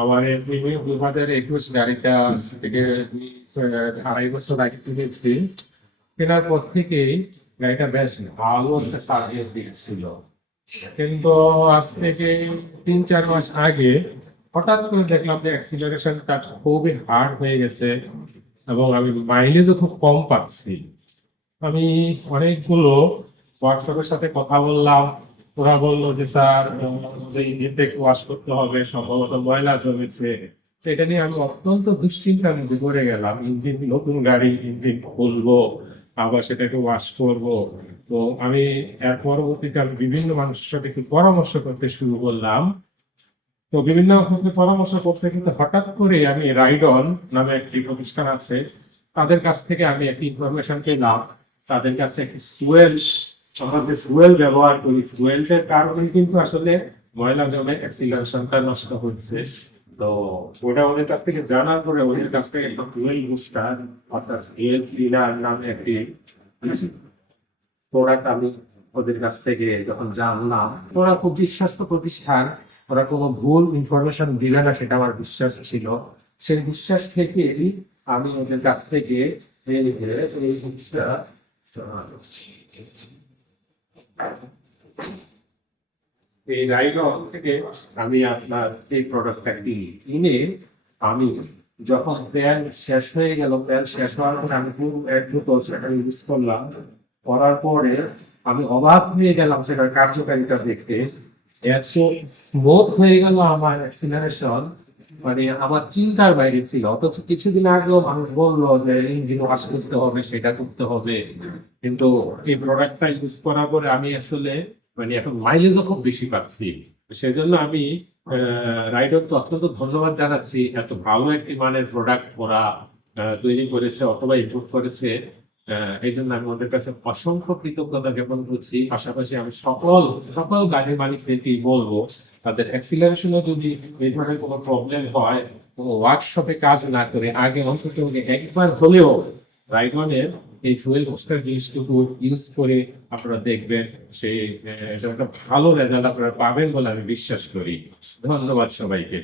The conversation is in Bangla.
আমার প্রিমিয়াম 2021 গাড়িটা আজ থেকে 2.5 বছর আগে কিনেছি। কেনার পর থেকেই গাড়িটা বেশ ভালো একটা সার্ভিস দিচ্ছিল, কিন্তু আজ থেকে 3-4 মাস আগে হঠাৎ করে দেখলাম যে অ্যাক্সিলারেশনটা খুবই হার্ড হয়ে গেছে এবং আমি মাইলেজও খুব কম পাচ্ছি। আমি অনেকগুলো ওয়ার্কশপের সাথে কথা বললাম। ওরা বললো যে স্যার, ইঞ্জিনটা একটু ওয়াশ করতে হবে, সম্ভবত ময়লা জমেছে। তো এটা নিয়ে আমি অত্যন্ত দুশ্চিন্তার মধ্যে পড়ে গেলাম। ইঞ্জিন, নতুন গাড়ি, ইঞ্জিন খুলবো, আবার সেটাকে ওয়াশ করব। তো আমি এর পরবর্তীতে আমি বিভিন্ন মানুষের সাথে একটু পরামর্শ করতে শুরু করলাম। তো বিভিন্ন সাথে পরামর্শ করতে কিন্তু হঠাৎ করে আমি রাইডন নামে একটি প্রতিষ্ঠান আছে, তাদের কাছ থেকে আমি একটি ইনফরমেশন পেলাম। তাদের কাছে একটি ফুয়েল, আমরা যে ফুয়েল ব্যবহার করি, ফুয়েলটার কারণে কিন্তু আসলে ময়লা জমে অ্যাক্সিলারেশনটা নষ্ট হচ্ছে। তো ওটা ওদের কাছ থেকে জানার পরে ওদের কাছ থেকে একটা ফুয়েল বুস্টার অর্থাৎ ফুয়েল ক্লিনার নামে একটি প্রোডাক্ট আমি ওদের কাছ থেকে যখন জানলাম, ওরা খুব বিশ্বস্ত প্রতিষ্ঠান, ওরা কোনো ভুল ইনফরমেশন দিবে না, সেটা আমার বিশ্বাস ছিল। সেই বিশ্বাস থেকেই আমি ওদের কাছ থেকে এই জিনিসটা, এই রাইডন থেকে আমি আপনার এই প্রোডাক্টটা কিনে আমি যখন তেল শেষ হয়ে গেল, তেল শেষ হওয়ার পরে আমি পুরো 1 বোতল সেটা ইউজ করলাম। করার পরে আমি অবাক হয়ে গেলাম সেটার কার্যকারিতা দেখতে। এত স্মুথ হয়ে গেল আমার অ্যাক্সিলারেশন, মানে আমার চিন্তার বাইরে ছিল। অথচ কিছুদিন আগেও মানুষ বললো যে ইঞ্জিন ওয়াশ করতে হবে, সেটা করতে হবে, কিন্তু এই প্রোডাক্টটা ইউজ করার পরে আমি আসলে মানে এখন মাইলেজও খুব বেশি পাচ্ছি। সেই জন্য আমি রাইডরকে অত্যন্ত ধন্যবাদ জানাচ্ছি। এত ভালো একটি মানের প্রোডাক্ট ওরা তৈরি করেছে অথবা ইম্পোর্ট করেছে। এই জন্য আমি ওদের কাছে অসংখ্য কৃতজ্ঞতা জ্ঞাপন করছি। পাশাপাশি আমি সকল সকল গাড়ির মালিকদেরকে বলবো, তাদের অ্যাক্সিলারেশনে যদি এই ধরনের কোনো প্রবলেম হয়, কোনো ওয়ার্কশপে কাজ না করে আগে অন্তত একবার হলেও রাইডনের এই ফুয়েল বুস্টার জিনিসটুকু ইউজ করে আপনারা দেখবেন। সেই এটা একটা ভালো রেজাল্ট আপনারা পাবেন বলে আমি বিশ্বাস করি। ধন্যবাদ সবাইকে।